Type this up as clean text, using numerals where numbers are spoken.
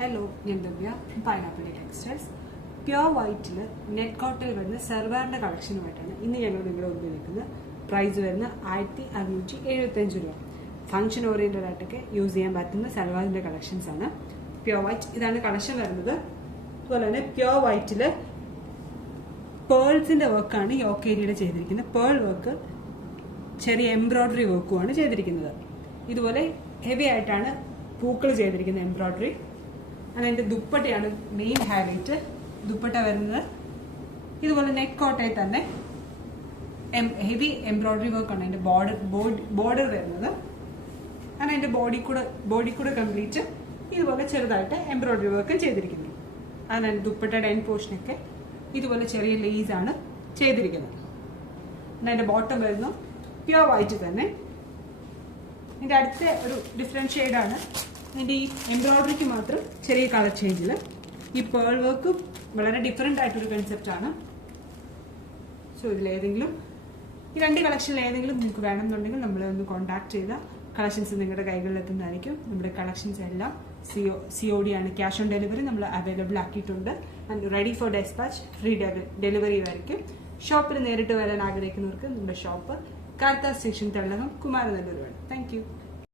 Hello, ഞാൻ ദിവ്യ pineapple textiles. Pure വൈറ്റിൽ net കോട്ടയിൽ വരുന്ന സെർവാറിന്റെ കളക്ഷനുമായിട്ടാണ് ഇന്ന് ഞങ്ങൾ നിങ്ങളുടെ മുമ്പിൽ നിൽക്കുന്നത്. പ്രൈസ് വരുന്ന 1575 രൂപ. ഫംഗ്ഷൻ ഓറിയന്റഡ് ആയിട്ടൊക്കെ യൂസ് ചെയ്യാൻ പറ്റുന്ന സെൽവാറിന്റെ കളക്ഷൻസ് ആണ്. പ്യോർ വൈറ്റ് ഇതാണ് കളക്ഷൻ വരുന്നത്. അതുപോലെ തന്നെ പ്യോർ വൈറ്റില് പേൾസിന്റെ വർക്കാണ് യോക്ക് ഏരിയയുടെ ചെയ്തിരിക്കുന്നത്. പേൾ വർക്ക് ചെറിയ എംബ്രോയിഡറി വർക്കുമാണ് ചെയ്തിരിക്കുന്നത്. ഇതുപോലെ ഹെവി ആയിട്ടാണ് പൂക്കൾ ചെയ്തിരിക്കുന്ന എംബ്രോയിഡറി. അതിന്റെ ദുപ്പട്ടയാണ് മെയിൻ ഹൈലൈറ്റ്. ദുപ്പട്ട വരുന്നത് ഇതുപോലെ നെക്ക് കോട്ടയിൽ തന്നെ ഹെവി എംബ്രോയിഡറി വർക്കാണ് അതിന്റെ ബോർഡർ വരുന്നത്. അങ്ങനെ അതിന്റെ ബോഡി കൂടെ കംപ്ലീറ്റ് ഇതുപോലെ ചെറുതായിട്ട് എംബ്രോയിഡറി വർക്കും ചെയ്തിരിക്കുന്നു. അങ്ങനെ ദുപ്പട്ടയുടെ എൻഡ് പോർഷനൊക്കെ ഇതുപോലെ ചെറിയ ലേസ് ആണ് ചെയ്തിരിക്കുന്നത്. അതിന്റെ ബോട്ടം വരുന്നു പ്യോർ വൈറ്റ് തന്നെ. ഇതിന്റെ അടുത്ത ഒരു ഡിഫറെന്റ് ഷെയ്ഡാണ്. ഇതിന്റെ ഈ എംബ്രോയിഡറിക്ക് മാത്രം ചെറിയ കളർ ചേഞ്ചിൽ. ഈ പേൾ വർക്ക് വളരെ ഡിഫറെന്റ് ആയിട്ടൊരു കൺസെപ്റ്റ് ആണ്. സോ ഇതിലേതെങ്കിലും ഈ രണ്ട് കളക്ഷനിൽ ഏതെങ്കിലും നിങ്ങൾക്ക് വേണമെന്നുണ്ടെങ്കിൽ നമ്മളെ ഒന്ന് കോൺടാക്ട് ചെയ്താൽ കളക്ഷൻസ് നിങ്ങളുടെ കൈകളിൽ എത്തുന്നതായിരിക്കും. നമ്മുടെ കളക്ഷൻസ് എല്ലാം COD ആണ്, ക്യാഷ് ഓൺ ഡെലിവറി നമ്മൾ അവൈലബിൾ ആക്കിയിട്ടുണ്ട്. And ready for despatch, free delivery ആയിരിക്കും. ഷോപ്പിൽ നേരിട്ട് വരാൻ ആഗ്രഹിക്കുന്നവർക്ക് നമ്മുടെ shop Caritas station, Thellakom, Kumaranalloor. Thank U.